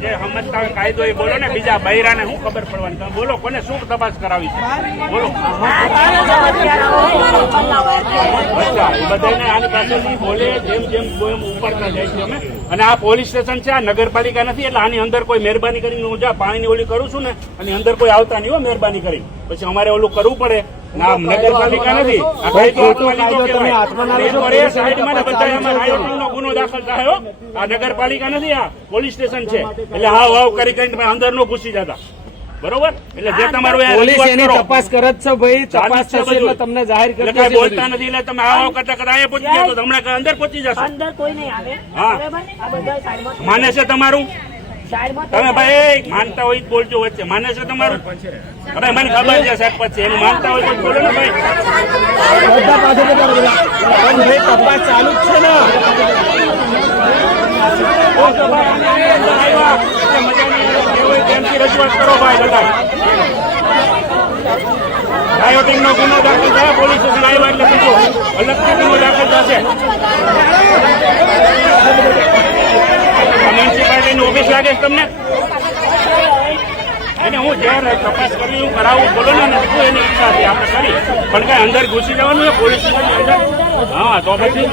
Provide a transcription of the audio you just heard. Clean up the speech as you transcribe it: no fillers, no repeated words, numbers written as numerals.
જે સમજતા હોય કાયદો એ બોલો ને, બીજા બૈરાને શું ખબર પડવાની? તમે બોલો, કોને શું તપાસ કરાવી છે બોલો. બધાને આની પાસેથી બોલે જેમ જેમ ઉપાડતા જાય છે અમે. અને આ પોલીસ સ્ટેશન છે, આ નગરપાલિકા નથી, એટલે આની અંદર કોઈ મહેરબાની કરીને હું જ્યાં પાણીની ઓલી કરું છું ને, આની અંદર કોઈ આવતા નહીં હો મહેરબાની કરી. પછી અમારે ઓલું કરવું પડે. ના નગરપાલિકા નથી, ગુનો દાખલ થાય. આ નગરપાલિકા નથી, આ પોલીસ સ્ટેશન છે. એટલે હાવ હાવ કરી કરીને અંદર નો ઘૂસી જતા. બરોબર, એટલે જે તમારું તપાસ કરે છે ભાઈ, તપાસ થશે એટલે તમને જાહેર કરી દેશે. બોલતા નથી એટલે તમે આવો કરતા કરતા અહીંયા પહોંચી જાવ તો હમણાં અંદર પહોંચી જશો. અંદર કોઈ નહીં આવે. હા, માને છે તમારું? તમે ભાઈ માનતા હોય બોલજો વચ્ચે. માને છે તમારું? હવે મને ખબર છે સરપંચ છે, એનું માનતા હોય તો બોલો ને ભાઈ. તપાસ ચાલુ જ છે ને. રજૂઆત કરો ભાઈ બધા. રાયોટિંગ નો ગુનો દાખલ થાય, પોલીસ સ્ટેશન આવ્યા એટલે બીજો અલગથી ગુનો દાખલ થશે. મ્યુનિસિપાલિટીની ઓફિસ લાગે છે તમને? એને હું જ્યારે તપાસ કરવી હું કરાવું બોલો ને, શું એની ઈચ્છા હતી આપણે કરી, પણ કઈ અંદર ઘૂસી જવાનું છે પોલીસ સ્ટેશનની અંદર? હા, તો પછી